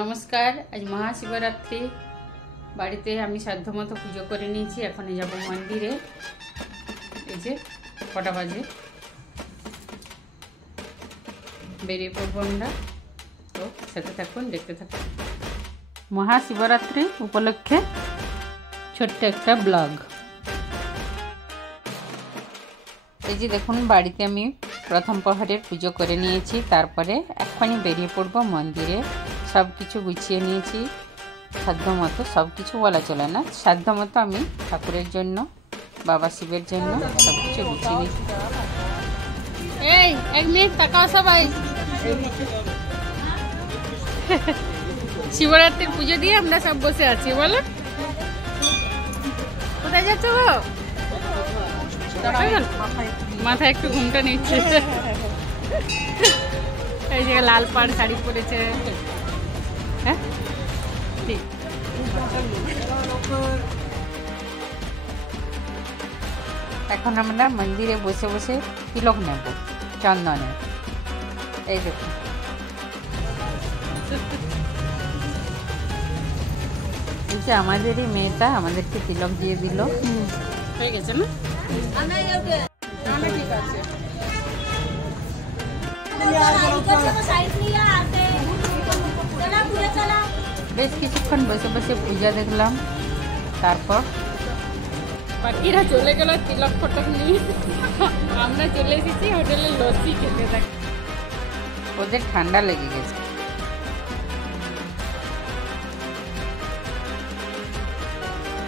নমস্কার। আজ মহাশিবরাত্রি। বাড়িতে আমি সাধ্যমতো পুজো করে নিয়েছি। এখন যাব মন্দিরে। এই যে কটা বাজে, বেরিয়ে পড়বো আমরা। তো সাথে থাকুন, দেখতে থাকুন। মহাশিবরাত্রি উপলক্ষে ছোট্ট একটা ব্লগ। এই যে দেখুন, বাড়িতে আমি প্রথম প্রহরের পুজো করে নিয়েছি। তারপরে এক্ষুনি বেরিয়ে পড়বো মন্দিরে। সব কিছু গুছিয়ে নিয়েছি সাধ্যমতো। সব কিছু বলা চলে না, সাধ্যমতো আমি ঠাকুরের জন্য, বাবা শিবের জন্য সব কিছু গুছিয়ে নিয়েছি। এই এক মিনিট তাকাও সবাই। শিবরাত্রির পুজো দিয়ে আমরা সব বসে আছি। বলো কোথায় যাচ্ছ গো? মাথায় একটু ঘুমটা নিচ্ছে। এই যে লাল পাড় শাড়ি পরেছে। হ্যাঁ ঠিক। এখন আমরা মন্দিরে বসে বসে তিলক নেব চন্দনের। এই দেখুন, এই যে আমাদেরই মেয়েটা আমাদেরকে তিলক দিয়ে দিল। হয়ে গেছে না? ঠিক আছে। বেশ কিছুক্ষণ বসে বসে পূজা দেখলাম। তারপর বাকিরা চলে গেল তিলক ফটক নিয়ে। আমরা চলে এসেছি হোটেলে লস্যি খেতে। থাকি ওদের ঠান্ডা লেগে গেছে।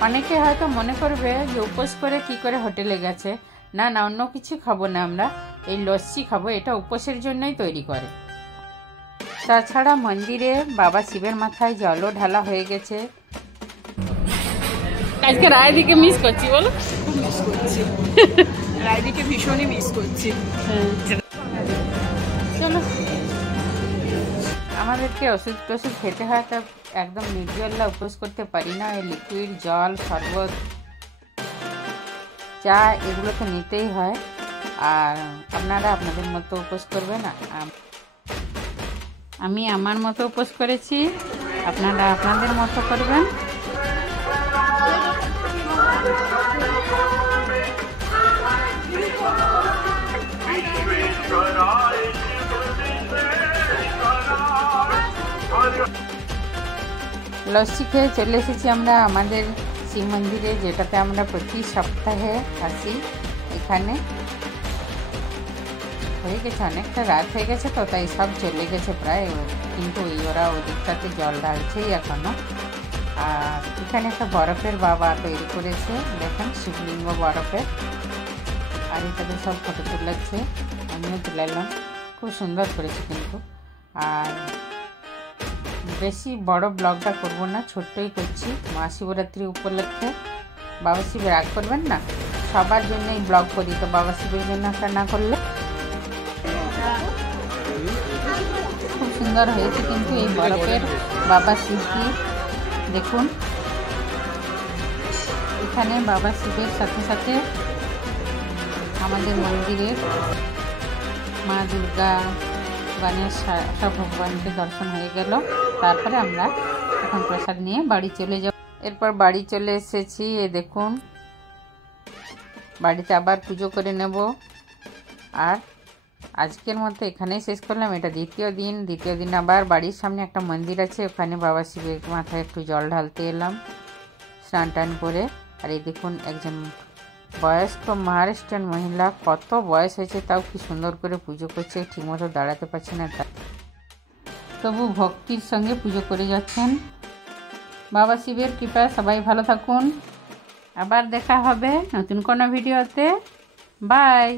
অনেকে হয়তো মনে করবে যে উপোস করে কি করে হোটেলে গেছে। না না, অন্য কিছু খাবো না, আমরা এই লস্যি খাবো। এটা উপোসের জন্যই তৈরি করে। তাছাড়া মন্দিরে বাবা শিবের মাথায় জলও ঢালা হয়ে গেছে। আজকে রায়দিকে মিস করছি। বলো, মিস করছি রায়দিকে, ভীষণই মিস করছি। চলো, আমাদেরকে ওষুধ টষুধ খেতে হয়, তা একদম নির্জলা উপোস করতে পারি না। ওই লিকুইড জল, শরবত, চা এগুলো তো নিতেই হয়। আর আপনারা আপনাদের মতো উপোস করবেন। আমি আমার মতো উপোস করেছি, আপনারা আপনাদের মতো করবেন। লস্যি খেয়ে চলে এসেছি আমরা আমাদের শিব মন্দিরে, যেটাতে আমরা প্রতি সপ্তাহে আসি। এখানে হয়ে গেছে, অনেকটা রাত হয়ে গেছে, তো তাই সব চলে গেছে প্রায়। কিন্তু ওরা ওদিকটাতে জল ঢালছেই এখনো। আর এখানে একটা বরফের বাবা তৈরি করেছে, দেখেন, শিবলিঙ্গ বরফের। আর এটাতে সব ফটো তুলেছে, আমিও তুলালাম। খুব সুন্দর করেছে কিন্তু। আর বেশি বড় ব্লগটা করব না, ছোট্টই করছি মহাশিবরাত্রি উপলক্ষে। বাবা শিব রাগ করবেন না, সবার জন্যই ব্লগ করি, তো বাবা শিবের জন্য একটা না করলে। খুব সুন্দর হয়েছে কিন্তু এই বরফের বাবা শিবটি। দেখুন, এখানে বাবা শিবের সাথে সাথে আমাদের মন্দিরের মা দুর্গা, গণেশ, সব ভগবানকে দর্শন হয়ে গেল। তারপরে আমরা এখন প্রসাদ নিয়ে বাড়ি চলে যাব। এরপর বাড়ি চলে এসেছি। এ দেখুন, বাড়িতে আবার পুজো করে নেব। আর আজকের মতো এখানেই শেষ করলাম। এটা দ্বিতীয় দিন আবার বাড়ির সামনে একটা মন্দির আছে, ওখানে বাবা শিবের মাথায় একটু জল ঢালতে এলাম স্নান টান করে। আর এই দেখুন, একজন বয়স্ক মহারাষ্ট্রিয়ান মহিলা, কত বয়স হয়েছে তাও কি সুন্দর করে পুজো করছে। ঠিকমতো দাঁড়াতে পারছে না, তবু ভক্তির সঙ্গে পুজো করে যাচ্ছেন। বাবা শিবের কৃপায় সবাই ভালো থাকুন। আবার দেখা হবে নতুন কোনো ভিডিওতে। বাই।